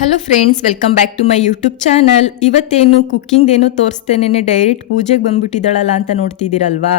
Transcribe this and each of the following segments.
Hello friends welcome back to my YouTube channel ಇವತ್ತೇನು ಕುಕ್ಕಿಂಗ್ದೇನೋ ತೋರಿಸ್ತೇನೆ ಡೈರೆಕ್ಟ್ ಪೂಜೆಗೆ ಬಂದ್ಬಿಟ್ಟಿದ್ದಾಳಲ್ಲ ಅಂತ ನೋಡ್ತಿದ್ದೀರಲ್ವಾ?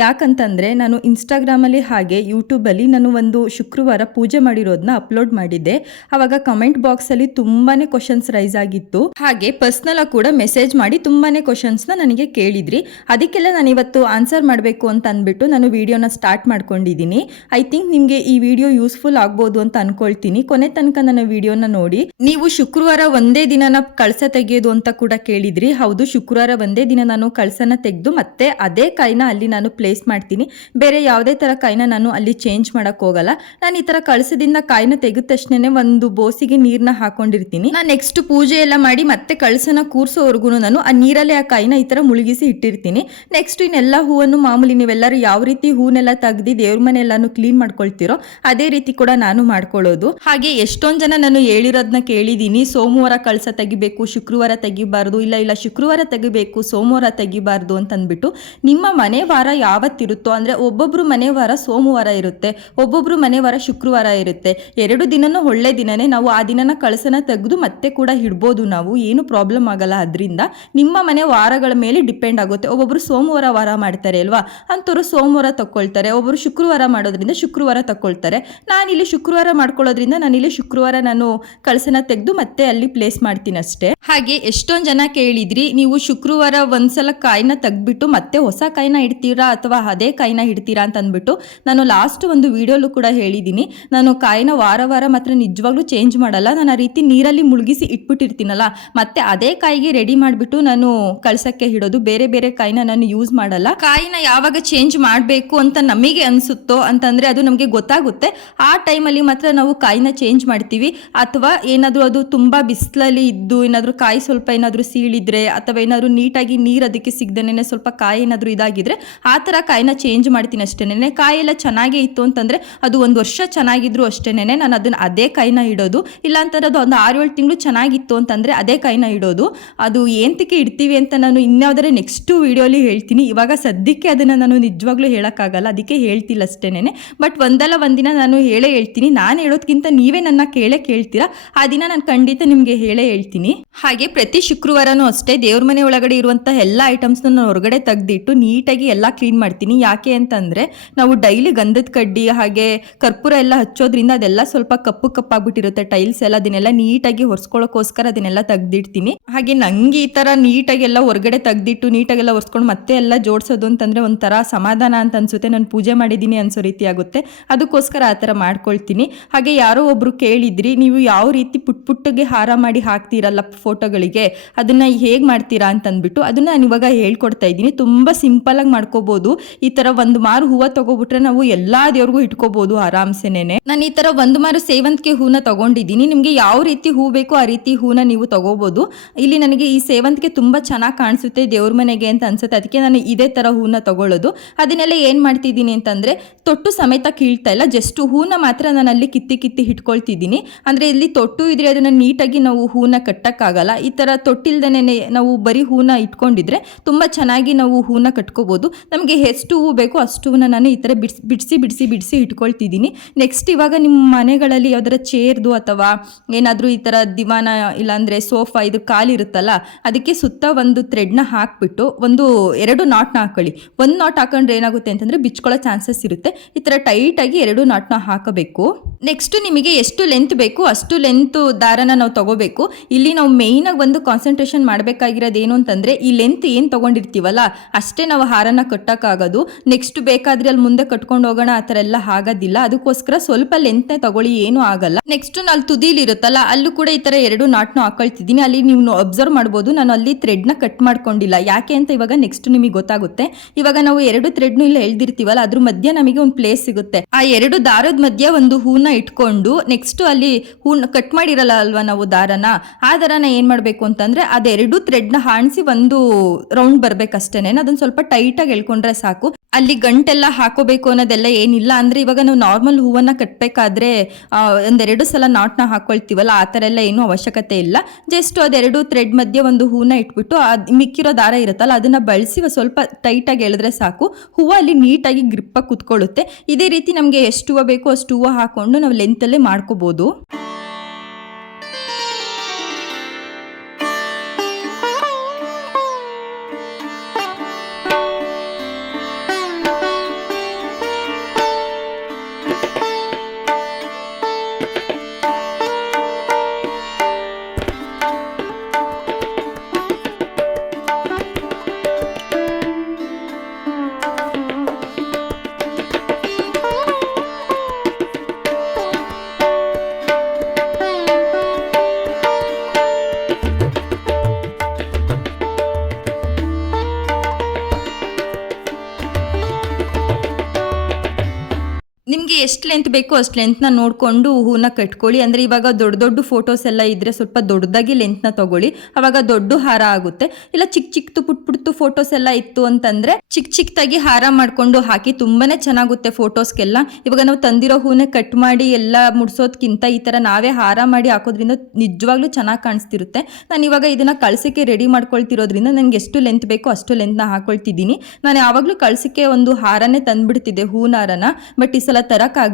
ಯಾಕಂತಂದರೆ ನಾನು ಇನ್ಸ್ಟಾಗ್ರಾಮಲ್ಲಿ ಹಾಗೆ ಯೂಟ್ಯೂಬಲ್ಲಿ ನಾನು ಒಂದು ಶುಕ್ರವಾರ ಪೂಜೆ ಮಾಡಿರೋದನ್ನ ಅಪ್ಲೋಡ್ ಮಾಡಿದ್ದೆ. ಆವಾಗ ಕಮೆಂಟ್ ಬಾಕ್ಸಲ್ಲಿ ತುಂಬಾ ಕ್ವಶನ್ಸ್ ರೈಸ್ ಆಗಿತ್ತು. ಹಾಗೆ ಪರ್ಸ್ನಲ್ ಕೂಡ ಮೆಸೇಜ್ ಮಾಡಿ ತುಂಬಾ ಕ್ವಶನ್ಸ್ನ ನನಗೆ ಕೇಳಿದ್ರಿ. ಅದಕ್ಕೆಲ್ಲ ನಾನು ಇವತ್ತು ಆನ್ಸರ್ ಮಾಡಬೇಕು ಅಂತ ಅಂದ್ಬಿಟ್ಟು ನಾನು ವಿಡಿಯೋನ ಸ್ಟಾರ್ಟ್ ಮಾಡ್ಕೊಂಡಿದ್ದೀನಿ. ಐ ಥಿಂಕ್ ನಿಮಗೆ ಈ ವಿಡಿಯೋ ಯೂಸ್ಫುಲ್ ಆಗ್ಬೋದು ಅಂತ ಅನ್ಕೊಳ್ತೀನಿ. ಕೊನೆ ತನಕ ನನ್ನ ವಿಡಿಯೋನ ನೋಡಿ. ನೀವು ಶುಕ್ರವಾರ ಒಂದೇ ದಿನನ ಕಳಸ ತೆಗೆಯೋದು ಅಂತ ಕೂಡ ಕೇಳಿದ್ರಿ. ಹೌದು, ಶುಕ್ರವಾರ ಒಂದೇ ದಿನ ನಾನು ಕಳಸನ ತೆಗೆದು ಮತ್ತೆ ಅದೇ ಕೈನ ಅಲ್ಲಿ ನಾನು ಪ್ಲೇಸ್ ಮಾಡ್ತೀನಿ. ಬೇರೆ ಯಾವುದೇ ಥರ ಕಾಯಿನ ನಾನು ಅಲ್ಲಿ ಚೇಂಜ್ ಮಾಡಕ್ ಹೋಗಲ್ಲ. ನಾನು ಈ ಥರ ಕಳಸದಿಂದ ಕಾಯಿನ ತೆಗೆದ ತಕ್ಷಣ ಒಂದು ಬೋಸಿಗೆ ನೀರನ್ನ ಹಾಕೊಂಡಿರ್ತೀನಿ. ನಾನು ನೆಕ್ಸ್ಟ್ ಪೂಜೆ ಎಲ್ಲ ಮಾಡಿ ಮತ್ತೆ ಕಳಸನ ಕೂರ್ಸೋವರೆಗೂ ನಾನು ಆ ನೀರಲ್ಲೇ ಆ ಕಾಯಿನ ಈ ಥರ ಮುಳುಗಿಸಿ ಇಟ್ಟಿರ್ತೀನಿ. ನೆಕ್ಸ್ಟ್ ಇನ್ನೆಲ್ಲ ಹೂವನ್ನು ಮಾಮೂಲಿ ನೀವೆಲ್ಲರೂ ಯಾವ ರೀತಿ ಹೂನೆಲ್ಲ ತೆಗ್ದು ದೇವ್ರ ಮನೆ ಎಲ್ಲಾನು ಕ್ಲೀನ್ ಮಾಡ್ಕೊಳ್ತೀರೋ ಅದೇ ರೀತಿ ಕೂಡ ನಾನು ಮಾಡ್ಕೊಳ್ಳೋದು. ಹಾಗೆ ಎಷ್ಟೊಂದು ಜನ ನಾನು ಹೇಳಿರೋದನ್ನ ಕೇಳಿದ್ದೀನಿ ಸೋಮವಾರ ಕಳಸ ತೆಗಿಬೇಕು, ಶುಕ್ರವಾರ ತೆಗಿಬಾರ್ದು, ಇಲ್ಲ ಇಲ್ಲ, ಶುಕ್ರವಾರ ತೆಗಿಬೇಕು, ಸೋಮವಾರ ತೆಗಿಬಾರ್ದು ಅಂತ ಅಂದ್ಬಿಟ್ಟು ನಿಮ್ಮ ಮನೆ ವಾರ ಯಾವತ್ತಿರುತ್ತೋ, ಅಂದರೆ ಒಬ್ಬೊಬ್ರು ಮನೆ ವಾರ ಸೋಮವಾರ ಇರುತ್ತೆ, ಒಬ್ಬೊಬ್ರು ಮನೆ ವಾರ ಶುಕ್ರವಾರ ಇರುತ್ತೆ, ಎರಡು ದಿನನೂ ಒಳ್ಳೆ ದಿನನೇ ನಾವು ಆ ದಿನನ ಕಳಸನ ತೆಗೆದು ಮತ್ತೆ ಕೂಡ ಇಡ್ಬೋದು ನಾವು, ಏನು ಪ್ರಾಬ್ಲಮ್ ಆಗಲ್ಲ. ಅದರಿಂದ ನಿಮ್ಮ ಮನೆ ವಾರಗಳ ಮೇಲೆ ಡಿಪೆಂಡ್ ಆಗುತ್ತೆ. ಒಬ್ಬೊಬ್ರು ಸೋಮವಾರ ವಾರ ಮಾಡ್ತಾರೆ ಅಲ್ವಾ? ಅಂಥವ್ರು ಸೋಮವಾರ ತಗೊಳ್ತಾರೆ ಒಬ್ಬರು ಶುಕ್ರವಾರ ಮಾಡೋದ್ರಿಂದ ಶುಕ್ರವಾರ ತಗೊಳ್ತಾರೆ ನಾನಿಲ್ಲಿ ಶುಕ್ರವಾರ ಮಾಡ್ಕೊಳ್ಳೋದ್ರಿಂದ ನಾನಿಲ್ಲಿ ಶುಕ್ರವಾರ ನಾನು ಕಳಸನ ತೆಗೆದು ಮತ್ತೆ ಅಲ್ಲಿ ಪ್ಲೇಸ್ ಮಾಡ್ತೀನಿ ಅಷ್ಟೇ. ಹಾಗೆ ಎಷ್ಟೊಂದು ಜನ ಕೇಳಿದ್ರಿ, ನೀವು ಶುಕ್ರವಾರ ಒಂದ್ಸಲ ಕಾಯಿನ ತೆಗ್ದ್ಬಿಟ್ಟು ಮತ್ತೆ ಹೊಸ ಕಾಯಿನ ಇಡ್ತೀರಾ ಅಥವಾ ಅದೇ ಕಾಯಿನ ಇಡ್ತೀರಾ ಅಂತ ಅಂದ್ಬಿಟ್ಟು ನಾನು ಲಾಸ್ಟ್ ಒಂದು ವಿಡಿಯೋಲು ಕೂಡ ಹೇಳಿದ್ದೀನಿ. ನಾನು ಕಾಯಿನ ವಾರ ವಾರ ಮಾತ್ರ ನಿಜವಾಗ್ಲೂ ಚೇಂಜ್ ಮಾಡಲ್ಲ. ನಾನು ಆ ರೀತಿ ನೀರಲ್ಲಿ ಮುಳುಗಿಸಿ ಇಟ್ಬಿಟ್ಟಿರ್ತೀನಲ್ಲ, ಮತ್ತೆ ಅದೇ ಕಾಯಿಗೆ ರೆಡಿ ಮಾಡಿಬಿಟ್ಟು ನಾನು ಕಳ್ಸಕ್ಕೆ ಇಡೋದು. ಬೇರೆ ಬೇರೆ ಕಾಯಿನ ನಾನು ಯೂಸ್ ಮಾಡಲ್ಲ. ಕಾಯಿನ ಯಾವಾಗ ಚೇಂಜ್ ಮಾಡಬೇಕು ಅಂತ ನಮಗೆ ಅನ್ಸುತ್ತೋ ಅಂತಂದ್ರೆ ಅದು ನಮಗೆ ಗೊತ್ತಾಗುತ್ತೆ. ಆ ಟೈಮಲ್ಲಿ ಮಾತ್ರ ನಾವು ಕಾಯಿನ ಚೇಂಜ್ ಮಾಡ್ತೀವಿ. ಅಥವಾ ಏನಾದರೂ ಅದು ತುಂಬ ಬಿಸಿಲಲ್ಲಿ ಇದ್ದು ಏನಾದರೂ ಕಾಯಿ ಸ್ವಲ್ಪ ಏನಾದರೂ ಸೀಳಿದ್ರೆ ಅಥವಾ ಏನಾದರೂ ನೀಟಾಗಿ ನೀರು ಅದಕ್ಕೆ ಸಿಗ್ದೇನೆ ಸ್ವಲ್ಪ ಕಾಯಿ ಏನಾದರೂ ಇದಾಗಿದ್ರೆ ಆ ಥರ ಕಾಯಿನ ಚೇಂಜ್ ಮಾಡ್ತೀನಿ ಅಷ್ಟೇನೆ ಕಾಯಿ ಎಲ್ಲ ಚೆನ್ನಾಗೇ ಇತ್ತು ಅಂತಂದರೆ ಅದು ಒಂದು ವರ್ಷ ಚೆನ್ನಾಗಿದ್ರು ಅಷ್ಟೇನೆ ನಾನು ಅದನ್ನು ಅದೇ ಕಾಯಿನ ಇಡೋದು. ಇಲ್ಲ ಅಂತಂದ್ರೆ ಅದು ಒಂದು ಆರು ಏಳು ತಿಂಗಳು ಚೆನ್ನಾಗಿತ್ತು ಅಂತಂದರೆ ಅದೇ ಕಾಯಿನ ಇಡೋದು. ಅದು ಏಂತಕ್ಕೆ ಇಡ್ತೀವಿ ಅಂತ ನಾನು ಇನ್ಯಾವುದಾದ್ರೆ ನೆಕ್ಸ್ಟು ವೀಡಿಯೋಲಿ ಹೇಳ್ತೀನಿ. ಇವಾಗ ಸದ್ಯಕ್ಕೆ ಅದನ್ನು ನಾನು ನಿಜವಾಗ್ಲೂ ಹೇಳೋಕ್ಕಾಗಲ್ಲ. ಅದಕ್ಕೆ ಹೇಳ್ತಿಲ್ಲ ಅಷ್ಟೇನೆ ಬಟ್ ಒಂದಲ್ಲ ಒಂದಿನ ನಾನು ಹೇಳೇ ಹೇಳ್ತೀನಿ. ನಾನು ಹೇಳೋದಕ್ಕಿಂತ ನೀವೇ ನನ್ನ ಕೇಳೇ ಕೇಳ್ತೀರಾ? ಆ ದಿನ ನಾನು ಖಂಡಿತ ನಿಮಗೆ ಹೇಳೇ ಹೇಳ್ತೀನಿ. ಹಾಗೆ ಪ್ರತಿ ಶುಕ್ರವಾರನೂ ಅಷ್ಟೇ ದೇವ್ರ ಮನೆ ಒಳಗಡೆ ಇರುವಂತಹ ಎಲ್ಲ ಐಟಮ್ಸ್ನ ನಾನು ಹೊರಗಡೆ ತೆಗೆದಿಟ್ಟು ನೀಟಾಗಿ ಎಲ್ಲ ಕ್ಲೀನ್ ಮಾಡ್ತೀನಿ. ಯಾಕೆ ಅಂತಂದ್ರೆ ನಾವು ಡೈಲಿ ಗಂಧದ ಕಡ್ಡಿ ಹಾಗೆ ಕರ್ಪೂರ ಎಲ್ಲ ಹಚ್ಚೋದ್ರಿಂದ ಅದೆಲ್ಲ ಸ್ವಲ್ಪ ಕಪ್ಪು ಕಪ್ಪಾಗ್ಬಿಟ್ಟಿರುತ್ತೆ ಟೈಲ್ಸ್ ಎಲ್ಲ, ಅದನ್ನೆಲ್ಲ ನೀಟಾಗಿ ಒರೆಸ್ಕೊಳ್ಳೋಕ್ಕೋಸ್ಕರ ಅದನ್ನೆಲ್ಲ ತೆಗ್ದಿಡ್ತೀನಿ. ಹಾಗೆ ನಂಗೆ ಈ ಥರ ನೀಟಾಗಿ ಎಲ್ಲ ಹೊರಗಡೆ ತೆಗ್ದಿಟ್ಟು ನೀಟಾಗೆಲ್ಲ ಹೊರ್ಸ್ಕೊಂಡು ಮತ್ತೆ ಎಲ್ಲ ಜೋಡಿಸೋದು ಅಂತಂದ್ರೆ ಒಂಥರ ಸಮಾಧಾನ ಅಂತ ಅನ್ಸುತ್ತೆ. ನಾನು ಪೂಜೆ ಮಾಡಿದ್ದೀನಿ ಅನ್ಸೋ ರೀತಿ ಆಗುತ್ತೆ. ಅದಕ್ಕೋಸ್ಕರ ಆ ಥರ ಮಾಡ್ಕೊಳ್ತೀನಿ. ಹಾಗೆ ಯಾರೋ ಒಬ್ರು ಕೇಳಿದ್ರಿ, ನೀವು ಯಾವ ರೀತಿ ಪುಟ್ ಪುಟ್ಟಗೆ ಹಾರ ಮಾಡಿ ಹಾಕ್ತೀರಲ್ಲ ಫೋಟೋಗಳಿಗೆ, ಅದನ್ನ ಹೇಗೆ ಮಾಡ್ತೀರಾ ಅಂತ ಅಂದ್ಬಿಟ್ಟು ಅದನ್ನ ನಾನು ಇವಾಗ ಹೇಳ್ಕೊಡ್ತಾ ಇದ್ದೀನಿ. ತುಂಬ ಸಿಂಪಲ್ ಆಗಿ ಮಾಡ್ಕೋಬಹುದು ಈ ತರ ಒಂದು ಮಾರು ಹೂವು ತಗೋಬಿಟ್ರೆ ನಾವು ಎಲ್ಲ ದೇವ್ರಿಗೂ ಇಟ್ಕೋಬಹುದು ಆರಾಮ್ಸೆನೇ ನಾನು ಈ ತರ ಒಂದು ಮಾರು ಸೇವಂತಿಗೆ ಹೂನ ತೊಗೊಂಡಿದ್ದೀನಿ. ನಿಮಗೆ ಯಾವ ರೀತಿ ಹೂ ಬೇಕೋ ಆ ರೀತಿ ಹೂನ ನೀವು ತೊಗೋಬೋದು. ಇಲ್ಲಿ ನನಗೆ ಈ ಸೇವಂತಿಗೆ ತುಂಬಾ ಚೆನ್ನಾಗಿ ಕಾಣಿಸುತ್ತೆ ದೇವ್ರ ಮನೆಗೆ ಅಂತ ಅನ್ಸುತ್ತೆ. ಅದಕ್ಕೆ ನಾನು ಇದೇ ತರ ಹೂನ ತಗೊಳ್ಳೋದು. ಅದನ್ನೆಲ್ಲ ಏನ್ ಮಾಡ್ತಿದ್ದೀನಿ ಅಂತಂದ್ರೆ, ತೊಟ್ಟು ಸಮೇತ ಕೀಳ್ತಾ ಇಲ್ಲ. ಜಸ್ಟ್ ಹೂನ ಮಾತ್ರ ನಾನು ಅಲ್ಲಿ ಕಿತ್ತಿ ಕಿತ್ತಿ ಇಟ್ಕೊಳ್ತಿದ್ದೀನಿ ಅಂದ್ರೆ ಇಲ್ಲಿ ತೊಟ್ಟು ಇದ್ರೆ ಅದನ್ನ ನೀಟಾಗಿ ನಾವು ಹೂನ ಕಟ್ಟೋಕ್ಕಾಗಲ್ಲ. ಈ ಥರ ತೊಟ್ಟಿಲ್ದೇ ನಾವು ಬರೀ ಹೂನ ಇಟ್ಕೊಂಡಿದ್ರೆ ತುಂಬ ಚೆನ್ನಾಗಿ ನಾವು ಹೂನ ಕಟ್ಕೋಬೋದು. ನಮಗೆ ಎಷ್ಟು ಹೂ ಬೇಕೋ ಅಷ್ಟು ಹೂನ ನಾನು ಈ ಥರ ಬಿಡ್ಸಿ, ಬಿಡಿಸಿ ಬಿಡಿಸಿ ಬಿಡಿಸಿ ಇಟ್ಕೊಳ್ತಿದ್ದೀನಿ. ನೆಕ್ಸ್ಟ್ ಇವಾಗ ನಿಮ್ಮ ಮನೆಗಳಲ್ಲಿ ಯಾವ್ದಾರ ಚೇರ್ದು ಅಥವಾ ಏನಾದರೂ ಈ ಥರ ದಿವಾನ ಇಲ್ಲಾಂದರೆ ಸೋಫಾ ಇದು ಕಾಲಿರುತ್ತಲ್ಲ ಅದಕ್ಕೆ ಸುತ್ತ ಒಂದು ಥ್ರೆಡ್ನ ಹಾಕ್ಬಿಟ್ಟು ಒಂದು ಎರಡು ನಾಟ್ನ ಹಾಕೊಳ್ಳಿ. ಒಂದು ನಾಟ್ ಹಾಕೊಂಡ್ರೆ ಏನಾಗುತ್ತೆ ಅಂತಂದರೆ ಬಿಚ್ಕೊಳ್ಳೋ ಚಾನ್ಸಸ್ ಇರುತ್ತೆ. ಈ ಥರ ಟೈಟಾಗಿ ಎರಡು ನಾಟ್ನ ಹಾಕಬೇಕು. ನೆಕ್ಸ್ಟ್ ನಿಮಗೆ ಎಷ್ಟು ಲೆಂತ್ ಬೇಕು ಅಷ್ಟು ಲೆಂತ್ ದಾರನ ನಾವು ತಗೋಬೇಕು. ಇಲ್ಲಿ ನಾವು ಮೇಯ್ನಾಗಿ ಒಂದು ಕಾನ್ಸಂಟ್ರೇಷನ್ ಮಾಡಬೇಕಾಗಿರೋದು ಏನು ಅಂತಂದ್ರೆ, ಈ ಲೆಂತ್ ಏನು ತಗೊಂಡಿರ್ತೀವಲ್ಲ, ಅಷ್ಟೇ ನಾವು ಹಾರನ ಕಟ್ಟೋಕ್ಕಾಗೋದು. ನೆಕ್ಸ್ಟ್ ಬೇಕಾದ್ರೆ ಅಲ್ಲಿ ಮುಂದೆ ಕಟ್ಕೊಂಡು ಹೋಗೋಣ, ಆ ಥರ ಎಲ್ಲ ಆಗೋದಿಲ್ಲ. ಅದಕ್ಕೋಸ್ಕರ ಸ್ವಲ್ಪ ಲೆಂತ್ ತಗೊಳ್ಳಿ, ಏನು ಆಗಲ್ಲ. ನೆಕ್ಸ್ಟ್ ನಾಲ್ ತುದಿಲಿ ಇರುತ್ತಲ್ಲ, ಅಲ್ಲೂ ಕೂಡ ಈ ಥರ ಎರಡು ನಾಟ್ನ ಹಾಕೊಳ್ತಿದ್ದೀನಿ. ಅಲ್ಲಿ ನೀವು ಅಬ್ಸರ್ವ್ ಮಾಡ್ಬೋದು. ನಾನು ಅಲ್ಲಿ ಥ್ರೆಡ್ನ ಕಟ್ ಮಾಡ್ಕೊಂಡಿಲ್ಲ. ಯಾಕೆ ಅಂತ ಇವಾಗ ನೆಕ್ಸ್ಟ್ ನಿಮಗೆ ಗೊತ್ತಾಗುತ್ತೆ. ಇವಾಗ ನಾವು ಎರಡು ಥ್ರೆಡ್ನು ಇಲ್ಲಿ ಎಳ್ದಿರ್ತೀವಲ್ಲ, ಅದ್ರ ಮಧ್ಯೆ ನಮಗೆ ಒಂದು ಪ್ಲೇಸ್ ಸಿಗುತ್ತೆ. ಆ ಎರಡು ದಾರದ ಮಧ್ಯೆ ಒಂದು ಹೂನ ಇಟ್ಕೊಂಡು ನೆಕ್ಸ್ಟ್ ಅಲ್ಲಿ ಹೂನ ಕಟ್ ಮಾಡಿರಲ್ಲ ಅಲ್ವಾ ನಾವು ದಾರನ? ಆ ದಾರನ ಏನ್ ಮಾಡಬೇಕು ಅಂತಂದ್ರೆ ಅದೆರಡು ಥ್ರೆಡ್ನ ಹಾಣಿಸಿ ಒಂದು ರೌಂಡ್ ಬರ್ಬೇಕಷ್ಟೇನೆ. ಅದನ್ನ ಸ್ವಲ್ಪ ಟೈಟಾಗಿ ಎಳ್ಕೊಂಡ್ರೆ ಸಾಕು. ಅಲ್ಲಿ ಗಂಟೆಲ್ಲ ಹಾಕೋಬೇಕು ಅನ್ನೋದೆಲ್ಲ ಏನಿಲ್ಲ ಅಂದ್ರೆ ಇವಾಗ ನಾವು ನಾರ್ಮಲ್ ಹೂವನ್ನ ಕಟ್ಟಬೇಕಾದ್ರೆ ಒಂದೆರಡು ಸಲ ನಾಟ್ನ ಹಾಕೊಳ್ತೀವಲ್ಲ, ಆ ಥರ ಎಲ್ಲ ಏನು ಅವಶ್ಯಕತೆ ಇಲ್ಲ. ಜಸ್ಟ್ ಅದೆರಡು ಥ್ರೆಡ್ ಮಧ್ಯೆ ಒಂದು ಹೂನ ಇಟ್ಬಿಟ್ಟು ಅದು ಮಿಕ್ಕಿರೋ ದಾರ ಇರುತ್ತಲ್ಲ, ಅದನ್ನ ಬಳಸಿ ಸ್ವಲ್ಪ ಸ್ವಲ್ಪ ಟೈಟಾಗಿ ಎಳೆದ್ರೆ ಸಾಕು. ಹೂವು ಅಲ್ಲಿ ನೀಟಾಗಿ ಗ್ರಿಪ್ಪಾಗಿ ಕುತ್ಕೊಳ್ಳುತ್ತೆ. ಇದೇ ರೀತಿ ನಮಗೆ ಎಷ್ಟು ಹೂವು ಬೇಕೋ ಅಷ್ಟು ಹೂವು ಹಾಕೊಂಡು ನಾವು ಲೆಂತಲ್ಲೇ ಮಾಡ್ಕೋಬೋದು. ಲೆಂತ್ ಬೇಕೋ ಅಷ್ಟು ಲೆಂತ್ನ ನೋಡಿಕೊಂಡು ಹೂವನ್ನ ಕಟ್ಕೊಳ್ಳಿ. ಅಂದರೆ ಇವಾಗ ದೊಡ್ಡ ದೊಡ್ಡ ಫೋಟೋಸ್ ಎಲ್ಲ ಇದ್ದರೆ ಸ್ವಲ್ಪ ದೊಡ್ಡದಾಗಿ ಲೆಂತ್ನ ತಗೊಳ್ಳಿ. ಅವಾಗ ದೊಡ್ಡ ಹಾರ ಆಗುತ್ತೆ. ಇಲ್ಲ ಚಿಕ್ಕ ಚಿಕ್ಕದು ಪುಟ್ ಪುಟ್ಟು ಫೋಟೋಸ್ ಎಲ್ಲ ಇತ್ತು ಅಂತಂದ್ರೆ ಚಿಕ್ಕ ಚಿಕ್ಕದಾಗಿ ಹಾರ ಮಾಡ್ಕೊಂಡು ಹಾಕಿ ತುಂಬಾನೇ ಚೆನ್ನಾಗುತ್ತೆ ಫೋಟೋಸ್ಗೆಲ್ಲ ಇವಾಗ ನಾವು ತಂದಿರೋ ಹೂನ ಕಟ್ ಮಾಡಿ ಎಲ್ಲ ಮುಡ್ಸೋದ್ಕಿಂತ ಈ ಥರ ನಾವೇ ಹಾರ ಮಾಡಿ ಹಾಕೋದ್ರಿಂದ ನಿಜವಾಗ್ಲೂ ಚೆನ್ನಾಗಿ ಕಾಣಿಸ್ತಿರುತ್ತೆ. ನಾನು ಇವಾಗ ಇದನ್ನ ಕಳ್ಸಕ್ಕೆ ರೆಡಿ ಮಾಡ್ಕೊಳ್ತಿರೋದ್ರಿಂದ ನನಗೆ ಎಷ್ಟು ಲೆಂತ್ ಬೇಕೋ ಅಷ್ಟು ಲೆಂತ್ನ ಹಾಕೊಳ್ತಿದ್ದೀನಿ. ನಾನು ಯಾವಾಗಲೂ ಕಳ್ಸಕ್ಕೆ ಒಂದು ಹಾರನೇ ತಂದ್ಬಿಡ್ತಿದ್ದೆ ಹೂನಾರನ ಬಟ್ ಈ ಸಲ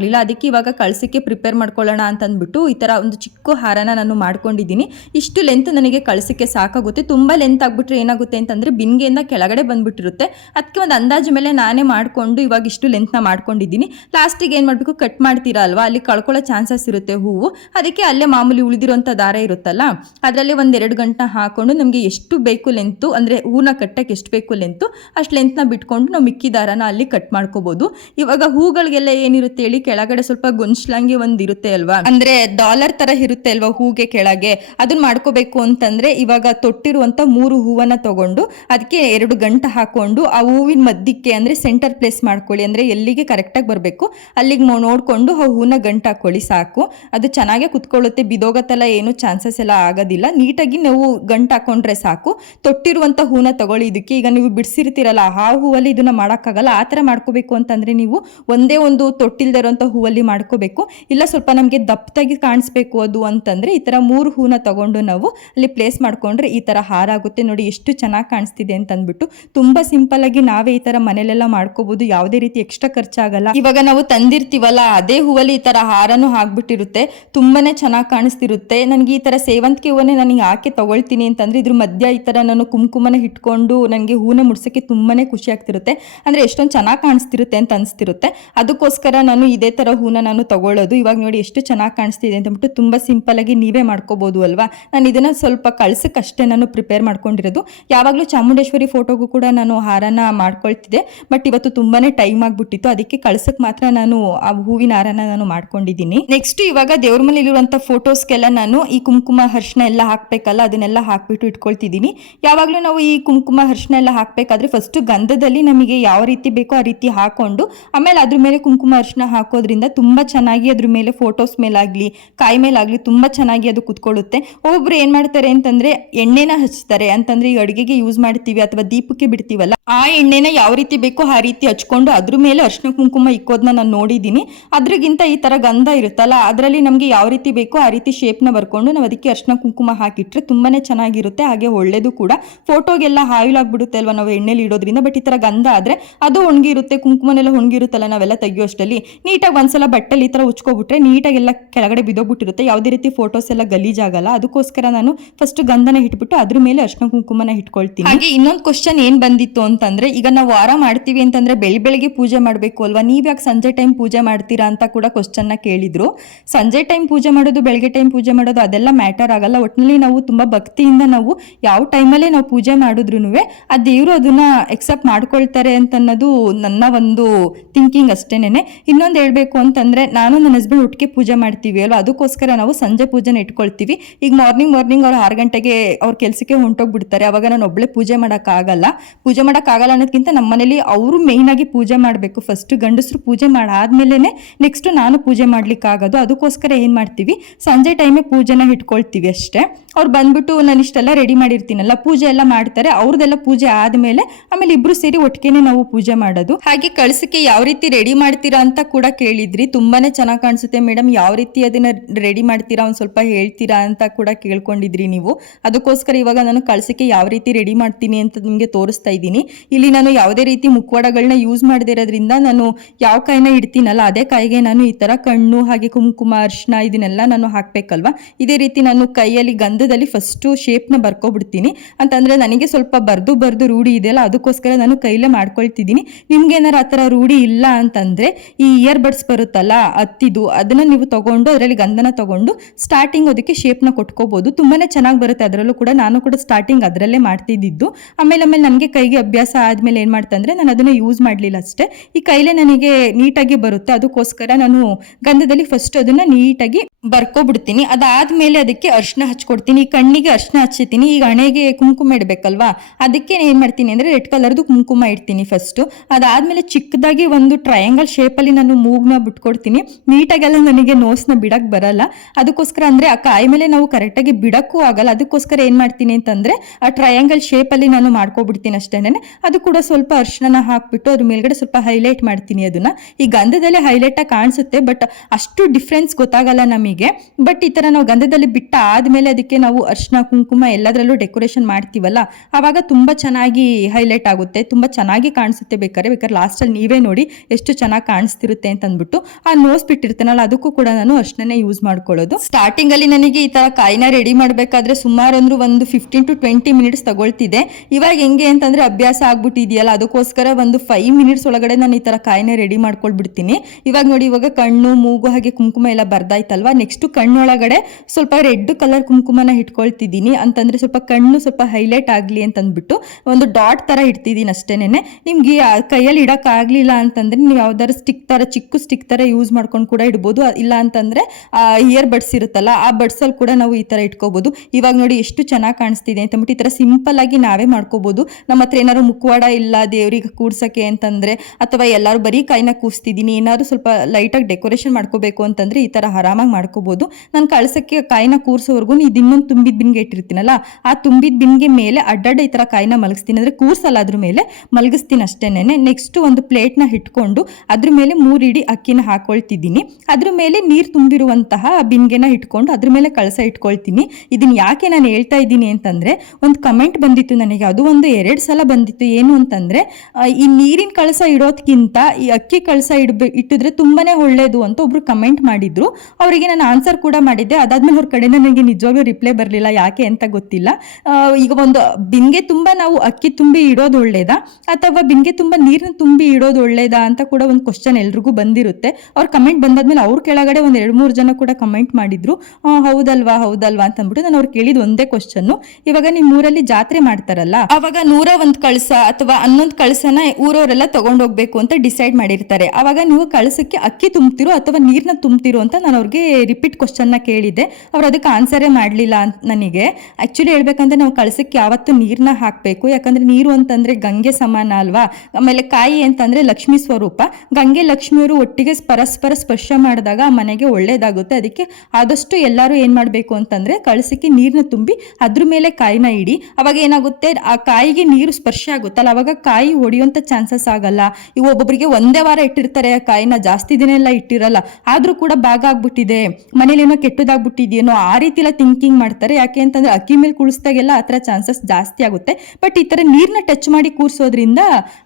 ತರಕ್ಕಾಗಲಿಲ್ಲ ಅದಕ್ಕೆ ಇವಾಗ ಕಳ್ಸಕ್ಕೆ ಪ್ರಿಪೇರ್ ಮಾಡ್ಕೊಳ್ಳೋಣ ಅಂತ ಅಂದ್ಬಿಟ್ಟು ಈ ಥರ ಒಂದು ಚಿಕ್ಕ ಹಾರನ ನಾನು ಮಾಡ್ಕೊಂಡಿದ್ದೀನಿ. ಇಷ್ಟು ಲೆಂತ್ ನನಗೆ ಕಳ್ಸಕ್ಕೆ ಸಾಕಾಗುತ್ತೆ. ತುಂಬ ಲೆಂತ್ ಆಗ್ಬಿಟ್ರೆ ಏನಾಗುತ್ತೆ ಅಂತಂದರೆ ಬಿನ್ಗೆಯಿಂದ ಕೆಳಗಡೆ ಬಂದುಬಿಟ್ಟಿರುತ್ತೆ. ಅದಕ್ಕೆ ಒಂದು ಅಂದಾಜು ಮೇಲೆ ನಾನೇ ಮಾಡಿಕೊಂಡು ಇವಾಗ ಇಷ್ಟು ಲೆಂತ್ನ ಮಾಡ್ಕೊಂಡಿದ್ದೀನಿ. ಲಾಸ್ಟಿಗೆ ಏನು ಮಾಡಬೇಕು? ಕಟ್ ಮಾಡ್ತೀರಾ ಅಲ್ವಾ? ಅಲ್ಲಿ ಕಳ್ಕೊಳ್ಳೋ ಚಾನ್ಸಸ್ ಇರುತ್ತೆ ಹೂವು. ಅದಕ್ಕೆ ಅಲ್ಲೇ ಮಾಮೂಲಿ ಉಳಿದಿರೋಂಥ ದಾರ ಇರುತ್ತಲ್ಲ? ಅದರಲ್ಲಿ ಎರಡು ಗಂಟೆ ಹಾಕೊಂಡು ನಮಗೆ ಎಷ್ಟು ಬೇಕು ಲೆಂತು ಅಂದರೆ ಹೂನ ಕಟ್ಟಕ್ಕೆ ಎಷ್ಟು ಬೇಕು ಲೆಂತು ಅಷ್ಟು ಲೆಂತ್ನ ಬಿಟ್ಕೊಂಡು ನಾವು ಮಿಕ್ಕಿ ದಾರನ ಅಲ್ಲಿ ಕಟ್ ಮಾಡ್ಕೋಬೋದು. ಇವಾಗ ಹೂಗಳಿಗೆಲ್ಲ ಏನಿರುತ್ತೆ ಹೇಳಿ ಕೆಳಗಡೆ ಸ್ವಲ್ಪ ಗುಂಚ್ಲಂಗಿ ಒಂದ್ ಇರುತ್ತೆ ಅಲ್ವಾ? ಅಂದ್ರೆ ಡಾಲರ್ ತರ ಇರುತ್ತೆ ಅಲ್ವಾ ಹೂಗೆ ಕೆಳಗೆ? ಅದನ್ನ ಮಾಡ್ಕೋಬೇಕು ಅಂತಂದ್ರೆ ಇವಾಗ ತೊಟ್ಟಿರುವಂತ ಮೂರು ಹೂವನ್ನ ತಗೊಂಡು ಅದಕ್ಕೆ ಎರಡು ಗಂಟೆ ಹಾಕೊಂಡು ಆ ಹೂವಿನ ಮಧ್ಯಕ್ಕೆ ಅಂದ್ರೆ ಸೆಂಟರ್ ಪ್ಲೇಸ್ ಮಾಡ್ಕೊಳ್ಳಿ. ಅಂದ್ರೆ ಎಲ್ಲಿಗೆ ಕರೆಕ್ಟಾಗಿ ಬರಬೇಕು? ಅಲ್ಲಿಗೆ ನೋಡ್ಕೊಂಡು ಆ ಹೂವಿನ ಗಂಟು ಹಾಕೊಳ್ಳಿ ಸಾಕು. ಅದು ಚೆನ್ನಾಗೆ ಕುತ್ಕೊಳ್ಳುತ್ತೆ. ಬಿದೋಗತ್ತಲ್ಲ ಏನು ಚಾನ್ಸಸ್ ಎಲ್ಲ ಆಗೋದಿಲ್ಲ. ನೀಟಾಗಿ ನಾವು ಗಂಟು ಹಾಕೊಂಡ್ರೆ ಸಾಕು. ತೊಟ್ಟಿರುವಂತ ಹೂನ ತಗೊಳ್ಳಿ. ಇದಕ್ಕೆ ಈಗ ನೀವು ಬಿಡಿಸಿರ್ತೀರಲ್ಲ, ಆ ಹೂವಲ್ಲಿ ಇದನ್ನ ಮಾಡೋಕ್ಕಾಗಲ್ಲ. ಆ ಥರ ಮಾಡ್ಕೋಬೇಕು ಅಂತಂದ್ರೆ ನೀವು ಒಂದೇ ಒಂದು ತೊಟ್ಟಿಲ್ದೇ ಇರೋಂಥ ಹೂವಲ್ಲಿ ಮಾಡ್ಕೋಬೇಕು. ಇಲ್ಲ ಸ್ವಲ್ಪ ನಮಗೆ ದಪ್ಪದಾಗಿ ಕಾಣಿಸ್ಬೇಕು ಅದು ಅಂತಂದರೆ ಈ ಥರ ಮೂರು ಹೂನ ತಗೊಂಡು ನಾವು ಅಲ್ಲಿ ಪ್ಲೇಸ್ ಮಾಡ್ಕೊಂಡ್ರೆ ಈ ಥರ ಹಾರ ಆಗುತ್ತೆ ನೋಡಿ ಎಷ್ಟು ಚೆನ್ನಾಗಿ ಕಾಣಿಸ್ತಿದೆ ಅಂತ ಅಂದ್ಬಿಟ್ಟು ತುಂಬ ಸಿಂಪಲ್ ಆಗಿ ನಾವೇ ಈ ಥರ ಮನೇಲೆಲ್ಲ ಮಾಡ್ಕೋಬೋದು. ಯಾವುದೇ ರೀತಿ ಎಕ್ಸ್ಟ್ರಾ ಖರ್ಚಾಗಲ್ಲ. ಇವಾಗ ನಾವು ತಂದಿರ್ತೀವಲ್ಲ, ಅದೇ ಹೂವಲ್ಲಿ ಈ ಥರ ಹಾರನೂ ಹಾಕ್ಬಿಟ್ಟಿರುತ್ತೆ ತುಂಬಾನೇ ಚೆನ್ನಾಗಿ ಕಾಣಿಸ್ತಿರುತ್ತೆ. ನನಗೆ ಈ ಥರ ಸೇವಂತಿಗೆ ಹೂವನ್ನೇ ನನಗೆ ಯಾಕೆ ತಗೊಳ್ತೀನಿ ಅಂತಂದರೆ ಇದ್ರ ಮಧ್ಯ ಈ ಥರ ನಾನು ಕುಂಕುಮನ ಇಟ್ಕೊಂಡು ನನಗೆ ಹೂನ ಮುಡ್ಸೋಕ್ಕೆ ತುಂಬಾನೇ ಖುಷಿ ಆಗ್ತಿರುತ್ತೆ. ಅಂದರೆ ಎಷ್ಟೊಂದು ಚೆನ್ನಾಗಿ ಕಾಣಿಸ್ತಿರುತ್ತೆ ಅಂತ ಅನಿಸ್ತಿರುತ್ತೆ. ಅದಕ್ಕೋಸ್ಕರ ನಾನು ಇದೇ ಥರ ಹೂನ ನಾನು ತಗೊಳ್ಳೋದು. ಇವಾಗ ನೋಡಿ ಎಷ್ಟು ಚೆನ್ನಾಗಿ ಕಾಣಿಸ್ತಿದೆ ಅಂತ ಅಂದ್ಬಿಟ್ಟು ತುಂಬ ಸಿಂಪಲ್ ಆಗಿ ನೀವೇ ಮಾಡ್ಕೋಬೋದು ಅಲ್ವಾ? ನಾನು ಇದನ್ನ ಸ್ವಲ್ಪ ಕಳ್ಸಕ್ಕಷ್ಟೇ ನಾನು ಪ್ರಿಪೇರ್ ಮಾಡ್ಕೊಂಡಿರೋದು. ಯಾವಾಗಲೂ ಚಾಮುಂಡೇಶ್ವರಿ ಫೋಟೋಗೂ ಕೂಡ ನಾನು ಹಾರನ ಮಾಡ್ಕೊಳ್ತಿದ್ದೆ. ಬಟ್ ಇವತ್ತು ತುಂಬಾನೇ ಟೈಮ್ ಆಗಿಬಿಟ್ಟಿತ್ತು. ಅದಕ್ಕೆ ಕಳ್ಸಕ್ಕೆ ಮಾತ್ರ ನಾನು ಆ ಹೂವಿನ ಹಾರನ ನಾನು ಮಾಡ್ಕೊಂಡಿದ್ದೀನಿ. ನೆಕ್ಸ್ಟ್ ಇವಾಗ ದೇವ್ರ ಮನೇಲಿರುವಂಥ ಫೋಟೋಸ್ಗೆಲ್ಲ ನಾನು ಈ ಕುಂಕುಮ ಹರ್ಷಣ ಎಲ್ಲ ಹಾಕ್ಬೇಕಲ್ಲ, ಅದನ್ನೆಲ್ಲ ಹಾಕ್ಬಿಟ್ಟು ಇಟ್ಕೊಳ್ತಿದ್ದೀನಿ. ಯಾವಾಗಲೂ ನಾವು ಈ ಕುಂಕುಮ ಹರ್ಷಣ ಎಲ್ಲ ಹಾಕಬೇಕಾದ್ರೆ ಫಸ್ಟು ಗಂಧದಲ್ಲಿ ನಮಗೆ ಯಾವ ರೀತಿ ಬೇಕೋ ಆ ರೀತಿ ಹಾಕೊಂಡು, ಆಮೇಲೆ ಅದ್ರ ಮೇಲೆ ಕುಂಕುಮ ಅರಿಶಿನ ಹಾಕೋದ್ರಿಂದ ತುಂಬ ಚೆನ್ನಾಗಿ ಅದ್ರ ಮೇಲೆ ಫೋಟೋಸ್ ಮೇಲಾಗಲಿ ಕಾಯಿ ಮೇಲಾಗಲಿ ತುಂಬ ಚೆನ್ನಾಗಿ ಅದು ಕುತ್ಕೊಳ್ಳುತ್ತೆ. ಒಬ್ಬೊಬ್ರು ಏನು ಮಾಡ್ತಾರೆ ಅಂತಂದರೆ ಎಣ್ಣೆನ ಹಚ್ತಾರೆ. ಅಂತಂದರೆ ಈ ಅಡುಗೆಗೆ ಯೂಸ್ ಮಾಡ್ತೀವಿ ಅಥವಾ ದೀಪಕ್ಕೆ ಬಿಡ್ತೀವಲ್ಲ, ಆ ಎಣ್ಣೆನ ಯಾವ ರೀತಿ ಬೇಕೋ ಆ ರೀತಿ ಹಚ್ಕೊಂಡು ಅದ್ರ ಮೇಲೆ ಅರಿಶಿನ ಕುಂಕುಮ ಇಕ್ಕೋದನ್ನ ನಾನು ನೋಡಿದ್ದೀನಿ. ಅದ್ರಗಿಂತ ಈ ಥರ ಗಂಧ ಇರುತ್ತಲ್ಲ, ಅದರಲ್ಲಿ ನಮಗೆ ಯಾವ ರೀತಿ ಬೇಕೋ ಆ ರೀತಿ ಶೇಪ್ನ ಬರ್ಕೊಂಡು ನಾವು ಅದಕ್ಕೆ ಅರ್ಶಿನ ಕುಂಕುಮ ಹಾಕಿಟ್ರೆ ತುಂಬಾನೇ ಚೆನ್ನಾಗಿರುತ್ತೆ. ಹಾಗೆ ಒಳ್ಳೇದು ಕೂಡ. ಫೋಟೋಗೆಲ್ಲ ಹಾಯಿಲ್ ಆಗಿಬಿಡುತ್ತೆ ಅಲ್ವಾ ನಾವು ಎಣ್ಣೆಲಿ ಇಡೋದ್ರಿಂದ ಬಟ್ ಈ ಥರ ಗಂಧ ಆದರೆ ಅದು ಒಣಗಿರುತ್ತೆ, ಕುಂಕುಮನೆಲ್ಲ ಒಣಗಿರುತ್ತಲ್ಲ ನಾವೆಲ್ಲ ತೆಗಿಯೋಷ್ಟಲ್ಲಿ ನೀಟಾಗಿ ಒಂದ್ಸಲ ಬಟ್ಟೆಲಿ ಈ ಥರ ಉಚ್ಕೊಬಿಟ್ರೆ ನೀಟಾಗೆಲ್ಲ ಕೆಳಗಡೆ ಬಿದ್ದೋಗ್ಬಿಟ್ಟಿರುತ್ತೆ. ಯಾವುದೇ ರೀತಿ ಫೋಟೋಸ್ ಎಲ್ಲ ಗಲೀಜಾಗಲ್ಲ. ಅದಕ್ಕೋಸ್ಕರ ನಾನು ಫಸ್ಟ್ ಗಂಧನ ಇಟ್ಬಿಟ್ಟು ಅದ್ರ ಮೇಲೆ ಅರ್ಶನ ಕುಂಕುಮನ ಇಟ್ಕೊಳ್ತೀನಿ. ಹಾಗೆ ಇನ್ನೊಂದು ಕ್ವಶನ್ ಏನ್ ಬಂದಿತ್ತು ಅಂತಂದ್ರೆ, ಈಗ ನಾವು ವಾರ ಮಾಡ್ತೀವಿ ಅಂತಂದ್ರೆ ಬೆಳಿ ಬೆಳಿಗ್ಗೆ ಪೂಜೆ ಮಾಡಬೇಕು ಅಲ್ವಾ? ನೀವು ಯಾಕೆ ಸಂಜೆ ಟೈಮ್ ಪೂಜೆ ಮಾಡ್ತೀರಾ ಅಂತ ಕೂಡ ಕ್ವಶನ್ನ ಕೇಳಿದ್ರು. ಸಂಜೆ ಟೈಮ್ ಪೂಜೆ ಮಾಡೋದು, ಬೆಳಗ್ಗೆ ಟೈಮ್ ಪೂಜೆ ಮಾಡೋದು ಅದೆಲ್ಲ ಮ್ಯಾಟರ್ ಆಗಲ್ಲ. ಒಟ್ಟಿನಲ್ಲಿ ನಾವು ತುಂಬಾ ಭಕ್ತಿಯಿಂದ ನಾವು ಯಾವ ಟೈಮಲ್ಲೇ ನಾವು ಪೂಜೆ ಮಾಡಿದ್ರು ಆ ದೇವರು ಅದನ್ನ ಎಕ್ಸೆಪ್ಟ್ ಮಾಡ್ಕೊಳ್ತಾರೆ ಅಂತ ಅನ್ನೋದು ನನ್ನ ಒಂದು ಥಿಂಕಿಂಗ್ ಅಷ್ಟೇನೆ ಇನ್ನೊಂದು ಹೇಳ್ಬೇಕು ಅಂತಂದ್ರೆ ನಾನು ನನ್ನ ಹಸ್ಬೆಂಡ್ ಒಟ್ಟಿಗೆ ಪೂಜೆ ಮಾಡ್ತೀವಿ ಅಲ್ವಾ? ಅದಕ್ಕೋಸ್ಕರ ನಾವು ಸಂಜೆ ಪೂಜೆನ ಇಟ್ಕೊಳ್ತೀವಿ. ಈಗ ಮಾರ್ನಿಂಗ್ ಮಾರ್ನಿಂಗ್ ಅವ್ರು ಆರು ಗಂಟೆಗೆ ಅವ್ರ ಕೆಲಸಕ್ಕೆ ಹೊಂಟೋಗ್ಬಿಡ್ತಾರೆ. ಅವಾಗ ನಾನು ಒಬ್ಳೆ ಪೂಜೆ ಮಾಡೋಕ್ಕಾಗಲ್ಲ. ಪೂಜೆ ಮಾಡೋಕ್ಕಾಗಲ್ಲ ಅನ್ನೋದಕ್ಕಿಂತ ನಮ್ಮ ಮನೇಲಿ ಅವರು ಆಗಿ ಪೂಜೆ ಮಾಡಬೇಕು. ಫಸ್ಟ್ ಗಂಡಸರು ಪೂಜೆ ಮಾಡಾದ್ಮೇಲೆ ನೆಕ್ಸ್ಟ್ ನಾನು ಪೂಜೆ ಮಾಡ್ಲಿಕ್ಕಾಗೋದು. ಅದಕ್ಕೋಸ್ಕರ ಏನು ಮಾಡ್ತೀವಿ? ಸಂಜೆ ಟೈಮೇ ಪೂಜೆನ ಇಟ್ಕೊಳ್ತೀವಿ ಅಷ್ಟೇ. ಅವ್ರು ಬಂದ್ಬಿಟ್ಟು ನಾನು ಇಷ್ಟೆಲ್ಲ ರೆಡಿ ಮಾಡಿರ್ತೀನಲ್ಲ, ಪೂಜೆ ಎಲ್ಲ ಮಾಡ್ತಾರೆ. ಅವ್ರದ್ದೆಲ್ಲ ಪೂಜೆ ಆದಮೇಲೆ ಆಮೇಲೆ ಇಬ್ರು ಸೇರಿ ಒಟ್ಟಿಗೆನೆ ನಾವು ಪೂಜೆ ಮಾಡೋದು. ಹಾಗೆ ಕಳಿಸಕ್ಕೆ ಯಾವ ರೀತಿ ರೆಡಿ ಮಾಡ್ತೀರಾ ಅಂತ ಕೂಡ ಕೇಳಿದ್ರಿ ತುಂಬಾನೇ ಚೆನ್ನಾಗಿ ಕಾಣಿಸುತ್ತೆ ಮೇಡಮ್ ಯಾವ ರೀತಿ ಅದನ್ನ ರೆಡಿ ಮಾಡ್ತೀರಾ? ಒಂದ್ ಸ್ವಲ್ಪ ಹೇಳ್ತೀರಾ ಅಂತ ಕೂಡ ಕೇಳ್ಕೊಂಡಿದ್ರಿ ನೀವು. ಅದಕ್ಕೋಸ್ಕರ ಇವಾಗ ನಾನು ಕಳ್ಸಕ್ಕೆ ಯಾವ ರೀತಿ ರೆಡಿ ಮಾಡ್ತೀನಿ ಅಂತ ನಿಮಗೆ ತೋರಿಸ್ತಾ ಇದ್ದೀನಿ. ಇಲ್ಲಿ ನಾನು ಯಾವುದೇ ರೀತಿ ಮುಖವಾಡಗಳನ್ನ ಯೂಸ್ ಮಾಡದಿರೋದ್ರಿಂದ ನಾನು ಯಾವ ಕಾಯಿನ ಇಡ್ತೀನಲ್ಲ, ಅದೇ ಕಾಯಿಗೆ ನಾನು ಈ ತರ ಕಣ್ಣು, ಹಾಗೆ ಕುಂಕುಮ ಅರ್ಶಿನ ಇದನ್ನೆಲ್ಲ ನಾನು ಹಾಕ್ಬೇಕಲ್ವಾ? ಇದೇ ರೀತಿ ನಾನು ಕೈಯಲ್ಲಿ ಗಂಧದಲ್ಲಿ ಫಸ್ಟು ಶೇಪ್ನ ಬರ್ಕೊಬಿಡ್ತೀನಿ. ಅಂತಂದ್ರೆ ನನಗೆ ಸ್ವಲ್ಪ ಬರ್ದು ಬರ್ದು ರೂಢಿ ಇದೆಯಲ್ಲ, ಅದಕ್ಕೋಸ್ಕರ ನಾನು ಕೈಲೇ ಮಾಡ್ಕೊಳ್ತಿದ್ದೀನಿ. ನಿಮ್ಗೆ ಏನಾರು ಆ ಥರ ರೂಢಿ ಇಲ್ಲ ಅಂತಂದ್ರೆ ಈ ಇಯರ್ ಬರುತ್ತಲ್ಲ, ಅತ್ತಿದು, ಅದನ್ನ ನೀವು ತಗೊಂಡು ಅದರಲ್ಲಿ ಗಂಧನ ತಗೊಂಡು ಸ್ಟಾರ್ಟಿಂಗ್ ಅದಕ್ಕೆ ಶೇಪ್ನ ಕೊಟ್ಕೋಬಹುದು ತುಂಬಾನೇ ಚೆನ್ನಾಗಿ ಬರುತ್ತೆ, ಅದರಲ್ಲೂ ಕೂಡ ನಾನು ಕೂಡ ಸ್ಟಾರ್ಟಿಂಗ್ ಅದರಲ್ಲೇ ಮಾಡ್ತಿದ್ದಿದ್ದು. ಆಮೇಲೆ ಆಮೇಲೆ ನನಗೆ ಕೈಗೆ ಅಭ್ಯಾಸ ಆದ್ಮೇಲೆ ಏನು ಮಾಡ್ತಂದ್ರೆ ನಾನು ಅದನ್ನ ಯೂಸ್ ಮಾಡಲಿಲ್ಲ ಅಷ್ಟೇ. ಈ ಕೈಲೇ ನನಗೆ ನೀಟಾಗಿ ಬರುತ್ತೆ, ಅದಕ್ಕೋಸ್ಕರ ನಾನು ಗಂಧದಲ್ಲಿ ಫಸ್ಟ್ ಅದನ್ನ ನೀಟಾಗಿ ಬರ್ಕೊಬಿಡ್ತೀನಿ. ಅದಾದ್ಮೇಲೆ ಅದಕ್ಕೆ ಅರ್ಶಿನ ಹಚ್ಕೊಡ್ತೀನಿ. ಈ ಕಣ್ಣಿಗೆ ಅರ್ಶಿನ ಹಚ್ಚಿತೀನಿ ಈಗ ಹಣೆಗೆ ಕುಂಕುಮ ಇಡಬೇಕಲ್ವಾ, ಅದಕ್ಕೆ ಏನು ಮಾಡ್ತೀನಿ ಅಂದ್ರೆ ರೆಡ್ ಕಲರ್ದು ಕುಂಕುಮ ಇಡ್ತೀನಿ ಫಸ್ಟು ಅದಾದ್ಮೇಲೆ ಚಿಕ್ಕದಾಗಿ ಒಂದು ಟ್ರಯಾಂಗಲ್ ಶೇಪಲ್ಲಿ ನಾನು ಮೂಗ್ನ ಬಿಟ್ಕೊಡ್ತೀನಿ. ನೀಟಾಗೆಲ್ಲ ನನಗೆ ನೋಸ್ನ ಬಿಡಕ್ಕೆ ಬರಲ್ಲ. ಅದಕ್ಕೋಸ್ಕರ ಅಂದರೆ ಆ ಕಾಯಿ ಮೇಲೆ ನಾವು ಕರೆಕ್ಟಾಗಿ ಬಿಡಕ್ಕೂ ಆಗಲ್ಲ. ಅದಕ್ಕೋಸ್ಕರ ಏನು ಮಾಡ್ತೀನಿ ಅಂತಂದರೆ ಆ ಟ್ರಯಾಂಗಲ್ ಶೇಪಲ್ಲಿ ನಾನು ಮಾಡ್ಕೊಬಿಡ್ತೀನಿ ಅಷ್ಟೇನೆ. ಅದು ಕೂಡ ಸ್ವಲ್ಪ ಅರ್ಶಿನ ಹಾಕ್ಬಿಟ್ಟು ಅದ್ರ ಮೇಲ್ಗಡೆ ಸ್ವಲ್ಪ ಹೈಲೈಟ್ ಮಾಡ್ತೀನಿ ಅದನ್ನ. ಈ ಗಂಧದಲ್ಲಿ ಹೈಲೈಟಾಗಿ ಕಾಣಿಸುತ್ತೆ ಬಟ್ ಅಷ್ಟು ಡಿಫ್ರೆನ್ಸ್ ಗೊತ್ತಾಗಲ್ಲ ನಮಗೆ. ಬಟ್ ಈ ಥರ ನಾವು ಗಂಧದಲ್ಲಿ ಬಿಟ್ಟ ಆದಮೇಲೆ ಅದಕ್ಕೆ ನಾವು ಅರ್ಶಿನ ಕುಂಕುಮ ಎಲ್ಲದರಲ್ಲೂ ಡೆಕೋರೇಷನ್ ಮಾಡ್ತೀವಲ್ಲ, ಆವಾಗ ತುಂಬ ಚೆನ್ನಾಗಿ ಹೈಲೈಟ್ ಆಗುತ್ತೆ. ತುಂಬ ಚೆನ್ನಾಗಿ ಕಾಣಿಸುತ್ತೆ ಬೇಕಾದ್ರೆ. ಬೇಕಾದ್ರೆ ಲಾಸ್ಟಲ್ಲಿ ನೀವೇ ನೋಡಿ ಎಷ್ಟು ಚೆನ್ನಾಗಿ ಕಾಣಿಸ್ತಿರುತ್ತೆ ಅಂತ ಅಂದ್ಬಿಟ್ಟು ಆ ನೋಸ್ ಬಿಟ್ಟಿರ್ತೇನಲ್ಲ, ಅದಕ್ಕೂ ಕೂಡ ನಾನು ಅಷ್ಟನ್ನೇ ಯೂಸ್ ಮಾಡ್ಕೊಳ್ಳೋದು. ಸ್ಟಾರ್ಟಿಂಗ್ ಅಲ್ಲಿ ನನಗೆ ಈ ತರ ಕಾಯಿನ ರೆಡಿ ಮಾಡಬೇಕಾದ್ರೆ ಸುಮಾರು ಅಂದ್ರೆ ಒಂದು ಫಿಫ್ಟೀನ್ ಟು ಟ್ವೆಂಟಿ ಮಿನಿಟ್ಸ್ ತಗೊಳ್ತಿದೆ. ಇವಾಗ ಹೆಂಗೆ ಅಂತಂದ್ರೆ ಅಭ್ಯಾಸ ಆಗ್ಬಿಟ್ಟಿದೆಯಲ್ಲ, ಅದಕ್ಕೋಸ್ಕರ ಒಂದು ಫೈವ್ ಮಿನಿಟ್ಸ್ ಒಳಗಡೆ ನಾನು ಈ ತರ ಕಾಯಿನ ರೆಡಿ ಮಾಡ್ಕೊಳ್ಬಿಡ್ತೀನಿ. ಇವಾಗ ನೋಡಿ, ಇವಾಗ ಕಣ್ಣು, ಮೂಗು ಹಾಗೆ ಕುಂಕುಮ ಎಲ್ಲ ಬರ್ದಾಯ್ತಲ್ವಾ? ನೆಕ್ಸ್ಟ್ ಕಣ್ಣೊಳಗಡೆ ಸ್ವಲ್ಪ ರೆಡ್ ಕಲರ್ ಕುಂಕುಮನ ಇಟ್ಕೊಳ್ತಿದ್ದೀನಿ. ಅಂತಂದ್ರೆ ಸ್ವಲ್ಪ ಕಣ್ಣು ಸ್ವಲ್ಪ ಹೈಲೈಟ್ ಆಗಲಿ ಅಂತ ಅಂದ್ಬಿಟ್ಟು ಒಂದು ಡಾಟ್ ತರ ಇಡ್ತಿದ್ದೀನಿ ಅಷ್ಟೇನೆ ನಿಮ್ಗೆ ಕೈಯಲ್ಲಿ ಇಡಕ್ ಆಗ್ಲಿಲ್ಲ ಅಂತಂದ್ರೆ ನೀವು ಯಾವ್ದಾದ್ರು ಸ್ಟಿಕ್ ತರ ಚಿಕ್ಕ ಸ್ಟಿಕ್ ತರ ಯೂಸ್ ಮಾಡ್ಕೊಂಡು ಕೂಡ ಇಡ್ಬೋದು. ಇಲ್ಲ ಅಂತಂದ್ರೆ ಇಯರ್ ಬಡ್ಸ್ ಇರುತ್ತಲ್ಲ, ಆ ಬಡ್ಸಲ್ಲಿ ಕೂಡ ನಾವು ಈ ತರ ಇಟ್ಕೋಬಹುದು ಇವಾಗ ನೋಡಿ ಎಷ್ಟು ಚೆನ್ನಾಗಿ ಕಾಣಿಸ್ತಿದೆ ಅಂತ ಅಂದ್ಬಿಟ್ಟು ಈ ತರ ಸಿಂಪಲ್ ಆಗಿ ನಾವೇ ಮಾಡ್ಕೋಬಹುದು ನಮ್ಮ ಹತ್ರ ಏನಾದ್ರು ಮುಖವಾಡ ಇಲ್ಲ, ದೇವ್ರಿಗೆ ಕೂಡ್ಸಕ್ಕೆ ಅಂತಂದ್ರೆ, ಅಥವಾ ಎಲ್ಲರೂ ಬರೀ ಕೈನ ಕೂರಿಸ್ತಿದ್ದೀನಿ, ಏನಾದ್ರು ಸ್ವಲ್ಪ ಲೈಟಾಗಿ ಡೆಕೋರೇಷನ್ ಮಾಡ್ಕೋಬೇಕು ಅಂತಂದ್ರೆ ಈ ತರ ಆರಾಮಾಗಿ ಮಾಡ್ಕೋಬಹುದು ನಾನು ಕಳ್ಸಕ್ಕೆ ಕಾಯಿನ ಕೂರಿಸೋವರೆಗೂ ಇನ್ನೊಂದು ತುಂಬಿದ ಬಿನ್ಗೆ ಇಟ್ಟಿರ್ತೀನಲ್ಲ, ಆ ತುಂಬಿದ ಬಿನ್ಗೆ ಮೇಲೆ ಅಡ್ಡಡ್ಡ ಈ ತರ ಕಾಯಿನ ಮಲಗಿಸ್ತೀನಿ. ಅಂದ್ರೆ ಕೂರ್ಸಲ್ಲ ಅದ್ರ ಮೇಲೆ, ಮಲಗಿಸ್ತೀನಿ ಅಷ್ಟೇನೆ ನೆಕ್ಸ್ಟ್ ಒಂದು ಪ್ಲೇಟ್ನ ಇಟ್ಕೊಂಡು ಅದ್ರ ಮೇಲೆ ಮೂರು ಇಡಿ ಅಕ್ಕಿನ ಹಾಕೊಳ್ತಿದ್ದೀನಿ. ಅದ್ರ ಮೇಲೆ ನೀರು ತುಂಬಿರುವಂತಹ ಬಿನ್ಗೆನ ಇಟ್ಕೊಂಡು ಅದ್ರ ಮೇಲೆ ಕಳಸ ಇಟ್ಕೊಳ್ತೀನಿ. ಇದನ್ನ ಯಾಕೆ ನಾನು ಹೇಳ್ತಾ ಇದ್ದೀನಿ ಅಂತಂದ್ರೆ, ಒಂದು ಕಮೆಂಟ್ ಬಂದಿತ್ತು ನನಗೆ. ಅದು ಒಂದು ಎರಡು ಸಲ ಬಂದಿತ್ತು. ಏನು ಅಂತಂದ್ರೆ ಈ ನೀರಿನ ಕಳಸ ಇಡೋದ್ಕಿಂತ ಈ ಅಕ್ಕಿ ಕಳಸ ಇಡಬೇ, ಇಟ್ಟಿದ್ರೆ ತುಂಬಾನೇ ಒಳ್ಳೇದು ಅಂತ ಒಬ್ರು ಕಮೆಂಟ್ ಮಾಡಿದ್ರು. ಅವರಿಗೆ ನಾನು ಆನ್ಸರ್ ಕೂಡ ಮಾಡಿದ್ದೆ. ಅದಾದ್ಮೇಲೆ ಅವ್ರ ಕಡೆಯಿಂದ ನನಗೆ ನಿಜವಾಗ್ಲೂ ರಿಪ್ಲೈ ಬರಲಿಲ್ಲ. ಯಾಕೆ ಅಂತ ಗೊತ್ತಿಲ್ಲ. ಈಗ ಒಂದು ಬಿನ್ಗೆ ತುಂಬ ನಾವು ಅಕ್ಕಿ ತುಂಬಿ ಇಡೋದು ಒಳ್ಳೇದಾ? ಅಥವಾ ಬಿನ್ಗೆ ತುಂಬ ನೀರನ್ನ ತುಂಬಿ ಇಡೋದು ಒಳ್ಳೇದಾ ಅಂತ ಕೂಡ ಒಂದು ಕ್ವಶನ್ ಎಲ್ರಿಗೂ ಬಂದಿರುತ್ತೆ. ಅವ್ರ ಕಮೆಂಟ್ ಬಂದಾದ್ಮೇಲೆ ಅವ್ರ ಕೆಳಗಡೆ ಒಂದು ಎರಡು ಮೂರು ಜನ ಕೂಡ ಕಮೆಂಟ್ ಮಾಡಿದ್ರು. ಹೌದಲ್ವಾ ಹೌದಲ್ವಾ? ಅಂತ ಅಂದ್ಬಿಟ್ಟು ನಾನು ಅವ್ರು ಕೇಳಿದ ಒಂದೇ ಕ್ವಶನ್ ಇವಾಗ ನಿಮ್ಮ ಊರಲ್ಲಿ ಜಾತ್ರೆ ಮಾಡ್ತಾರಲ್ಲ, ಅವಾಗ ನೂರ ಒಂದು ಕಳಸ ಅಥವಾ ಹನ್ನೊಂದು ಕಳಸನ ಊರವರೆಲ್ಲ ತಗೊಂಡೋಗ್ಬೇಕು ಅಂತ ಡಿಸೈಡ್ ಮಾಡಿರ್ತಾರೆ. ಅವಾಗ ನೀವು ಕಳಸಕ್ಕೆ ಅಕ್ಕಿ ತುಂಬ್ತಿರೋ ಅಥವಾ ನೀರನ್ನ ತುಂಬ್ತಿರೋ ಅಂತ ನಾನು ಅವ್ರಿಗೆ ರಿಪೀಟ್ ಕ್ವಶನ್ನ ಕೇಳಿದೆ. ಅವ್ರು ಅದಕ್ಕೆ ಆನ್ಸರೇ ಮಾಡಲಿಲ್ಲ ಅಂತ ನನಗೆ. ಆಕ್ಚುಲಿ ಹೇಳ್ಬೇಕಂದ್ರೆ ನಾವು ಕಳಸಕ್ಕೆ ಯಾವತ್ತು ನೀರನ್ನ ಹಾಕಬೇಕು. ಯಾಕಂದ್ರೆ ನೀರು ಅಂತಂದ್ರೆ ಗಂಗೆ ಸಮಾನ ಅಲ್ವಾ? ಆಮೇಲೆ ಕಾಯಿ ಅಂತಂದ್ರೆ ಲಕ್ಷ್ಮೀ ಸ್ವರೂಪ. ಗಂಗೆ ಲಕ್ಷ್ಮಿಯವರು ಒಟ್ಟಿಗೆ ಪರಸ್ಪರ ಸ್ಪರ್ಶ ಮಾಡಿದಾಗ ಆ ಮನೆಗೆ ಒಳ್ಳೇದಾಗುತ್ತೆ. ಅದಕ್ಕೆ ಆದಷ್ಟು ಎಲ್ಲರೂ ಏನು ಮಾಡಬೇಕು ಅಂತಂದ್ರೆ ಕಳಸಕ್ಕೆ ನೀರನ್ನ ತುಂಬಿ ಅದ್ರ ಮೇಲೆ ಕಾಯಿನ ಇಡಿ. ಅವಾಗ ಏನಾಗುತ್ತೆ? ಆ ಕಾಯಿಗೆ ನೀರು ಸ್ಪರ್ಶ ಆಗುತ್ತಲ್ಲ, ಅವಾಗ ಕಾಯಿ ಹೊಡೆಯುವಂಥ ಚಾನ್ಸಸ್ ಆಗಲ್ಲ. ಈಗ ಒಬ್ಬೊಬ್ಬರಿಗೆ ಒಂದೇ ವಾರ ಇಟ್ಟಿರ್ತಾರೆ, ಆ ಕಾಯಿನ ಜಾಸ್ತಿ ದಿನ ಎಲ್ಲ ಇಟ್ಟಿರಲ್ಲ. ಆದರೂ ಕೂಡ ಭಾಗ ಆಗ್ಬಿಟ್ಟಿದೆ. ಮನೇಲಿ ಏನೋ ಕೆಟ್ಟದಾಗ್ಬಿಟ್ಟಿದೆಯೇನೋ ಆ ರೀತಿ ಎಲ್ಲ ಥಿಂಕಿಂಗ್ ಮಾಡ್ತಾರೆ. ಯಾಕೆ ಅಂತಂದ್ರೆ ಅಕ್ಕಿ ಮೇಲೆ ಕುಳಿಸ್ದಾಗೆಲ್ಲ ಆ ಥರ ಚಾನ್ಸಸ್ ಜಾಸ್ತಿ ಆಗುತ್ತೆ. ಬಟ್ ಈ ಥರ ನೀರನ್ನ ಟಚ್ ಮಾಡಿ ಕೂರಿಸೋದ್ರಿಂದ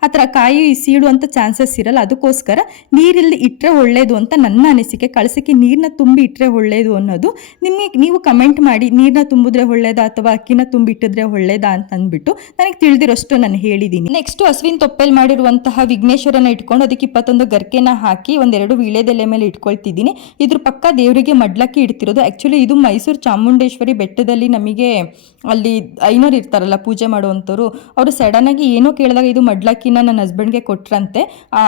ಆ ಥರ ಕಾಯಿ ಸೀಡುವಂಥ ಚಾನ್ಸಸ್ ಇರಲ್ಲ. ಅದಕ್ಕೋಸ್ಕರ ನೀರಲ್ಲಿ ಇಟ್ಟರೆ ಒಳ್ಳೆಯದು ಅಂತ ನನ್ನ ಅನಿಸಿಕೆ. ಕಳಸಕ್ಕೆ ನೀರನ್ನ ತುಂಬಿ ಇಟ್ಟರೆ ಒಳ್ಳೆಯದು ಅನ್ನೋದು ನಿಮಗೆ ನೀವು ಕಮೆಂಟ್ ಮಾಡಿ ನೀರನ್ನ ತುಂಬಿದ್ರೆ ಒಳ್ಳೇದಾ ಅಥವಾ ಅಕ್ಕಿನ ತುಂಬಿ ಇಟ್ಟಿದ್ರೆ ಒಳ್ಳೇದಾ ಅಂತ ಅಂದ್ಬಿಟ್ಟು ನನಗೆ ತಿಳಿದಿರೋಷ್ಟು ನಾನು ಹೇಳಿದ್ದೀನಿ ನೆಕ್ಸ್ಟ್ ಹಸುವಿನ ತೊಪ್ಪಲ್ಲಿ ಮಾಡಿರುವಂತಹ ವಿಘ್ನೇಶ್ವರನ ಇಟ್ಕೊಂಡು ಅದಕ್ಕೆ ಇಪ್ಪತ್ತೊಂದು ಗರ್ಕೆನ ಹಾಕಿ ಒಂದೆರಡು ವೀಳ್ಯದೆಲೆ ಮೇಲೆ ಇಟ್ಕೊಳ್ತಿದ್ದೀನಿ. ಇದ್ರ ಪಕ್ಕ ದೇವರಿಗೆ ಮಡ್ಲಕ್ಕಿ ಇಡ್ತಿರೋದು. ಆ್ಯಕ್ಚುಲಿ ಇದು ಮೈಸೂರು ಚಾಮುಂಡೇಶ್ವರಿ ಬೆಟ್ಟದಲ್ಲಿ ನಮಗೆ ಅಲ್ಲಿ ಐನೋರು ಇರ್ತಾರಲ್ಲ, ಪೂಜೆ ಮಾಡುವಂಥವ್ರು, ಅವರು ಸಡನ್ನಾಗಿ ಏನೋ ಕೇಳಿದಾಗ ಇದು ಮಡ್ಲಕ್ಕಿನ ನನ್ನ ಹಸ್ಬೆಂಡ್ಗೆ ಕೊಟ್ರಂತೆ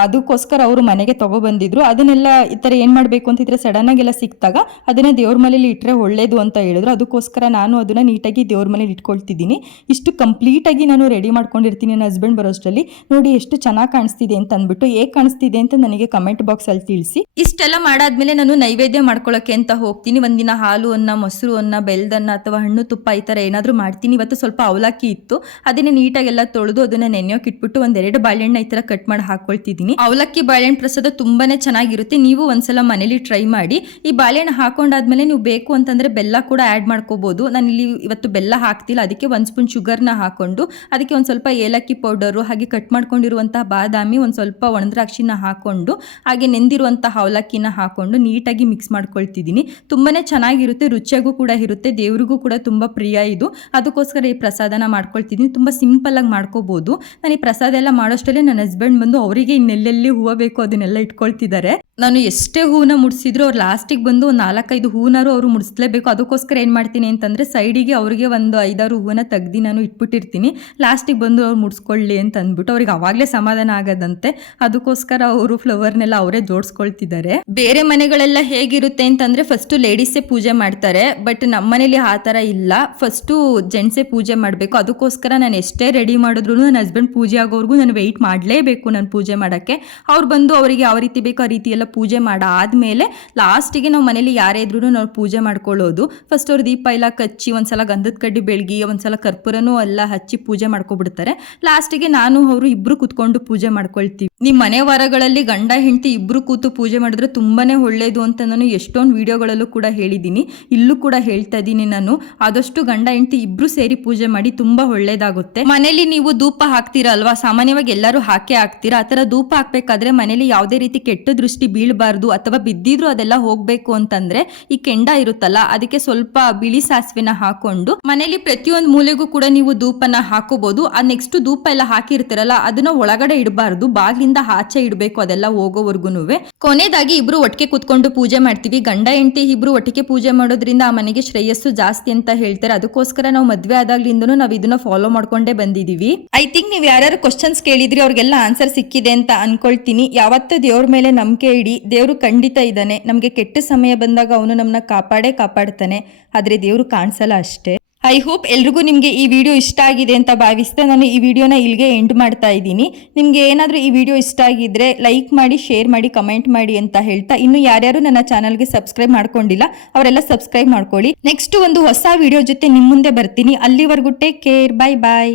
ಅದಕ್ಕೋಸ್ಕರ ಅವರು ಮನೆಗೆ ತಗೊಬಂದಿದ್ರು. ಅದನ್ನೆಲ್ಲ ಈ ಥರ ಏನು ಮಾಡಬೇಕು ಅಂತ ಇದ್ರೆ ಸಡನ್ನಾಗೆಲ್ಲ ಸಿಕ್ತಾಗ ಅದನ್ನ ದೇವ್ರ ಮನೇಲಿ ಇಟ್ಟರೆ ಒಳ್ಳೇದು ಅಂತ ಹೇಳಿದ್ರು. ಅದಕ್ಕೋಸ್ಕರ ನಾನು ಅದನ್ನ ನೀಟಾಗಿ ದೇವ್ರ ಮನೇಲಿ ಇಟ್ಕೊಳ್ತಿದ್ದೀನಿ. ಇಷ್ಟು ಕಂಪ್ಲೀಟಾಗಿ ನಾನು ರೆಡಿ ಮಾಡ್ಕೊಂಡಿರ್ತೀನಿ ನನ್ನ ಹಸ್ಬೆಂಡ್ ಬರೋಷ್ಟರಲ್ಲಿ ನೋಡಿ ಎಷ್ಟು ಚೆನ್ನಾಗಿ ಕಾಣಿಸ್ತಿದೆ ಅಂತ ಅಂದ್ಬಿಟ್ಟು, ಹೇಗೆ ಕಾಣಿಸ್ತಿದೆ ಅಂತ ನನಗೆ ಕಮೆಂಟ್ ಬಾಕ್ಸಲ್ಲಿ ತಿಳಿಸಿ. ಇಷ್ಟೆಲ್ಲ ಮಾಡಾದ್ಮೇಲೆ ನಾನು ನೈವೇದ್ಯ ಮಾಡ್ಕೊಳ್ಳೋಕೆ ಅಂತ ಹೋಗ್ತೀನಿ. ಒಂದಿನ ಹಾಲು ಅನ್ನ, ಮೊಸರು ಅನ್ನ, ಬೆಲ್ದನ್ನ ಅಥವಾ ಹಣ್ಣು ತುಪ್ಪ ಈ ಥರ ಏನಾದರೂ ಮಾಡ್ತೀನಿ. ಇವತ್ತು ಸ್ವಲ್ಪ ಅವಲಕ್ಕಿ ಇತ್ತು. ಅದನ್ನೇ ನೀಟಾಗೆಲ್ಲ ತೊಳೆದು ಅದನ್ನ ನೆನೆಯೋಕೆ ಇಟ್ಬಿಟ್ಟು ಒಂದೆರಡು ಬಾಳೆಹಣ್ಣು ಈ ಥರ ಕಟ್ ಮಾಡಿ ಹಾಕೊಳ್ತಿದ್ದೀನಿ. ಅವಲಕ್ಕಿ ಬಾಳೆಹಣ್ಣು ಪ್ರಸಾದ ತುಂಬಾನೇ ಚೆನ್ನಾಗಿರುತ್ತೆ. ನೀವು ಒಂದ್ಸಲ ಮನೇಲಿ ಟ್ರೈ ಮಾಡಿ. ಈ ಬಾಳೆಹಣ್ಣು ಹಾಕೊಂಡಾದ್ಮೇಲೆ ನೀವು ಬೇಕು ಅಂತಂದ್ರೆ ಬೆಲ್ಲ ಕೂಡ ಆ್ಯಡ್ ಮಾಡ್ಕೋಬೋದು. ನಾನು ಇಲ್ಲಿ ಇವತ್ತು ಬೆಲ್ಲ ಹಾಕ್ತಿಲ್ಲ. ಅದಕ್ಕೆ ಒಂದು ಸ್ಪೂನ್ ಶುಗರ್ನ ಹಾಕೊಂಡು ಅದಕ್ಕೆ ಒಂದು ಸ್ವಲ್ಪ ಏಲಕ್ಕಿ ಪೌಡರು, ಹಾಗೆ ಕಟ್ ಮಾಡ್ಕೊಂಡಿರುವಂತಹ ಬಾದಾಮಿ, ಒಂದು ಸ್ವಲ್ಪ ಒಣದ್ರಾಕ್ಷಿನ ಹಾಕೊಂಡು, ಹಾಗೆ ನೆಂದಿರುವಂತಹ ಅವಲಕ್ಕಿನ ಹಾಕೊಂಡು ನೀಟಾಗಿ ಮಿಕ್ಸ್ ಮಾಡ್ಕೊಳ್ತಿದ್ದೀನಿ. ತುಂಬಾನೇ ಚೆನ್ನಾಗಿರುತ್ತೆ. ರುಚಿಯಾಗೂ ಕೂಡ ಇರುತ್ತೆ. ದೇವರಿಗೂ ಕೂಡ ತುಂಬ ಪ್ರಿಯ ಇದು. ಅದಕ್ಕೋಸ್ಕರ ಈ ಪ್ರಸಾದನ ಮಾಡ್ಕೊಳ್ತಿದ್ದೀನಿ. ತುಂಬ ಸಿಂಪಲ್ ಆಗಿ ಮಾಡ್ಕೋಬಹುದು ನಾನು ಈ ಪ್ರಸಾದ ಎಲ್ಲ ಮಾಡೋಷ್ಟರಲ್ಲಿ ನನ್ನ ಹಸ್ಬೆಂಡ್ ಬಂದು ಅವರಿಗೆ ಇನ್ನೆಲ್ಲೆಲ್ಲಿ ಹೂವು ಬೇಕು ಅದನ್ನೆಲ್ಲ ಇಟ್ಕೊಳ್ತಿದ್ದಾರೆ. ನಾನು ಎಷ್ಟೇ ಹೂವನ್ನ ಮುಡಿಸಿದ್ರು ಅವ್ರು ಲಾಸ್ಟಿಗೆ ಬಂದು ಒಂದು ನಾಲ್ಕೈದು ಹೂವನಾರು ಅವರು ಮುಡಿಸ್ಲೇಬೇಕು. ಅದಕ್ಕೋಸ್ಕರ ಏನು ಮಾಡ್ತೀನಿ ಅಂತಂದರೆ ಸೈಡಿಗೆ ಅವರಿಗೆ ಒಂದು ಐದಾರು ಹೂವನ್ನ ತೆಗ್ದು ನಾನು ಇಟ್ಬಿಟ್ಟಿರ್ತೀನಿ. ಲಾಸ್ಟಿಗೆ ಬಂದು ಅವ್ರು ಮುಡಿಸ್ಕೊಳ್ಳಿ ಅಂತ ಅಂದ್ಬಿಟ್ಟು ಅವ್ರಿಗೆ ಅವಾಗಲೇ ಸಮಾಧಾನ ಆಗೋದಂತೆ. ಅದಕ್ಕೋಸ್ಕರ ಅವರು ಫ್ಲವರ್ನೆಲ್ಲ ಅವರೇ ಜೋಡಿಸ್ಕೊಳ್ತಿದ್ದಾರೆ. ಬೇರೆ ಮನೆಗಳೆಲ್ಲ ಹೇಗಿರುತ್ತೆ ಅಂತಂದರೆ ಫಸ್ಟು ಲೇಡೀಸೇ ಪೂಜೆ ಮಾಡ್ತಾರೆ. ಬಟ್ ನಮ್ಮ ಮನೇಲಿ ಆ ಥರ ಇಲ್ಲ. ಫಸ್ಟು ಜೆಂಟ್ಸೇ ಪೂಜೆ ಮಾಡಬೇಕು. ಅದಕ್ಕೋಸ್ಕರ ನಾನು ಎಷ್ಟೇ ರೆಡಿ ಮಾಡಿದ್ರು ನನ್ನ ಹಸ್ಬೆಂಡ್ ಪೂಜೆ ಆಗೋವರೆಗೂ ನಾನು ವೆಯ್ಟ್ ಮಾಡಲೇಬೇಕು ನಾನು ಪೂಜೆ ಮಾಡೋಕ್ಕೆ. ಅವ್ರು ಬಂದು ಅವರಿಗೆ ಯಾವ ರೀತಿ ಬೇಕೋ ಆ ರೀತಿ ಎಲ್ಲ ಪೂಜೆ ಮಾಡಾದ್ಮೇಲೆ ಲಾಸ್ಟಿಗೆ ನಾವು ಮನೇಲಿ ಯಾರೇ ಇದ್ರೂ ನಾವು ಪೂಜೆ ಮಾಡ್ಕೊಳ್ಳೋದು. ಫಸ್ಟ್ ಅವ್ರು ದೀಪ ಎಲ್ಲ ಕಚ್ಚಿ ಒಂದ್ಸಲ ಗಂಧದ ಕಡ್ಡಿ ಬೆಳಗಿ ಒಂದ್ಸಲ ಕರ್ಪೂರನೂ ಎಲ್ಲ ಹಚ್ಚಿ ಪೂಜೆ ಮಾಡ್ಕೊಬಿಡ್ತಾರೆ. ಲಾಸ್ಟಿಗೆ ನಾನು, ಅವರು ಇಬ್ರು ಕುತ್ಕೊಂಡು ಪೂಜೆ ಮಾಡ್ಕೊಳ್ತೀವಿ. ನಿಮ್ಮ ಮನೆ ವಾರಗಳಲ್ಲಿ ಗಂಡ, ಹೆಂಡತಿ ಇಬ್ರು ಕೂತು ಪೂಜೆ ಮಾಡಿದ್ರೆ ತುಂಬಾನೇ ಒಳ್ಳೇದು ಅಂತ ನಾನು ಎಷ್ಟೊಂದು ವಿಡಿಯೋಗಳಲ್ಲೂ ಕೂಡ ಹೇಳಿದ್ದೀನಿ ಇಲ್ಲೂ ಕೂಡ ಹೇಳ್ತಾ ಇದ್ದೀನಿ ನಾನು. ಆದಷ್ಟು ಗಂಡ, ಹೆಂಡತಿ ಇಬ್ರು ಸೇರಿ ಪೂಜೆ ಮಾಡಿ ತುಂಬಾ ಒಳ್ಳೇದಾಗುತ್ತೆ. ಮನೇಲಿ ನೀವು ಧೂಪ ಹಾಕ್ತೀರಲ್ವಾ? ಸಾಮಾನ್ಯವಾಗಿ ಎಲ್ಲರೂ ಹಾಕೇ ಹಾಕ್ತೀರಾ? ಆತರ ಧೂಪ ಹಾಕ್ಬೇಕಾದ್ರೆ ಮನೇಲಿ ಯಾವುದೇ ರೀತಿ ಕೆಟ್ಟ ದೃಷ್ಟಿ ಬೀಳಬಾರ್ದು ಅಥವಾ ಬಿದ್ದಿದ್ರು ಅದೆಲ್ಲ ಹೋಗ್ಬೇಕು ಅಂತಂದ್ರೆ ಈ ಕೆಂಡ ಇರುತ್ತಲ್ಲ, ಅದಕ್ಕೆ ಸ್ವಲ್ಪ ಬಿಳಿ ಸಾಸಿವೆನ ಹಾಕೊಂಡು ಮನೆಯಲ್ಲಿ ಪ್ರತಿಯೊಂದು ಮೂಲೆಗೂ ಕೂಡ ನೀವು ಧೂಪನ ಹಾಕೋಬಹುದು ಆ ನೆಕ್ಸ್ಟ್ ಧೂಪ ಎಲ್ಲ ಹಾಕಿರ್ತೀರಲ್ಲ, ಅದನ್ನ ಒಳಗಡೆ ಇಡಬಾರ್ದು, ಬಾಗಿಲಿಂದ ಆಚೆ ಇಡಬೇಕು ಅದೆಲ್ಲ ಹೋಗೋವರ್ಗುನುವೆ. ಕೊನೆದಾಗಿ ಇಬ್ರು ಒಟ್ಟಿಗೆ ಕುತ್ಕೊಂಡು ಪೂಜೆ ಮಾಡ್ತೀವಿ. ಗಂಡ, ಹೆಂಡತಿ ಇಬ್ರು ಒಟ್ಟಿಗೆ ಪೂಜೆ ಮಾಡೋದ್ರಿಂದ ಆ ಮನೆಗೆ ಶ್ರೇಯಸ್ಸು ಜಾಸ್ತಿ ಅಂತ ಹೇಳ್ತಾರೆ. ಅದಕ್ಕೋಸ್ಕರ ನಾವು ಮದ್ವೆ ಆದಾಗ್ಲಿಂದನೂ ನಾವು ಇದನ್ನ ಫಾಲೋ ಮಾಡ್ಕೊಂಡೇ ಬಂದಿದೀವಿ. ಐ ಥಿಂಕ್ ನೀವು ಯಾರು ಕ್ವಶನ್ಸ್ ಕೇಳಿದ್ರಿ, ಅವ್ರಿಗೆಲ್ಲ ಆನ್ಸರ್ ಸಿಕ್ಕಿದೆ ಅಂತ ಅನ್ಕೊಳ್ತೀನಿ. ಯಾವತ್ತೂ ದೇವ್ರ ಮೇಲೆ ನಂಬಿಕೆ ಇಡಿ ದೇವರು ಖಂಡಿತ ಇದ್ದಾನೆ. ನಮಗೆ ಕೆಟ್ಟ ಸಮಯ ಬಂದಾಗ ಅವನು ನಮ್ಮನ್ನ ಕಾಪಾಡೇ ಕಾಪಾಡ್ತಾನೆ. ಆದರೆ ದೇವರು ಕಾಣಿಸಲ್ಲ ಅಷ್ಟೇ. ಐ ಹೋಪ್ ಎಲ್ರಿಗೂ ನಿಮಗೆ ಈ ವಿಡಿಯೋ ಇಷ್ಟ ಆಗಿದೆ ಅಂತ ಭಾವಿಸ್ತಾ ನಾನು ಈ ವಿಡಿಯೋನ ಇಲ್ಲಿಗೆ ಎಂಡ್ ಮಾಡ್ತಾ ಇದ್ದೀನಿ. ನಿಮಗೆ ಏನಾದರೂ ಈ ವಿಡಿಯೋ ಇಷ್ಟ ಆಗಿದ್ರೆ ಲೈಕ್ ಮಾಡಿ ಶೇರ್ ಮಾಡಿ ಕಮೆಂಟ್ ಮಾಡಿ ಅಂತ ಹೇಳ್ತಾ ಇನ್ನು ಯಾರ್ಯಾರು ನನ್ನ ಚಾನಲ್ಗೆ ಸಬ್ಸ್ಕ್ರೈಬ್ ಮಾಡ್ಕೊಂಡಿಲ್ಲ, ಅವರೆಲ್ಲ ಸಬ್ಸ್ಕ್ರೈಬ್ ಮಾಡ್ಕೊಳ್ಳಿ. ನೆಕ್ಸ್ಟ್ ಒಂದು ಹೊಸ ವಿಡಿಯೋ ಜೊತೆ ನಿಮ್ಮ ಮುಂದೆ ಬರ್ತೀನಿ. ಅಲ್ಲಿವರೆಗೂ ಟೇಕ್ ಕೇರ್ ಬೈ ಬಾಯ್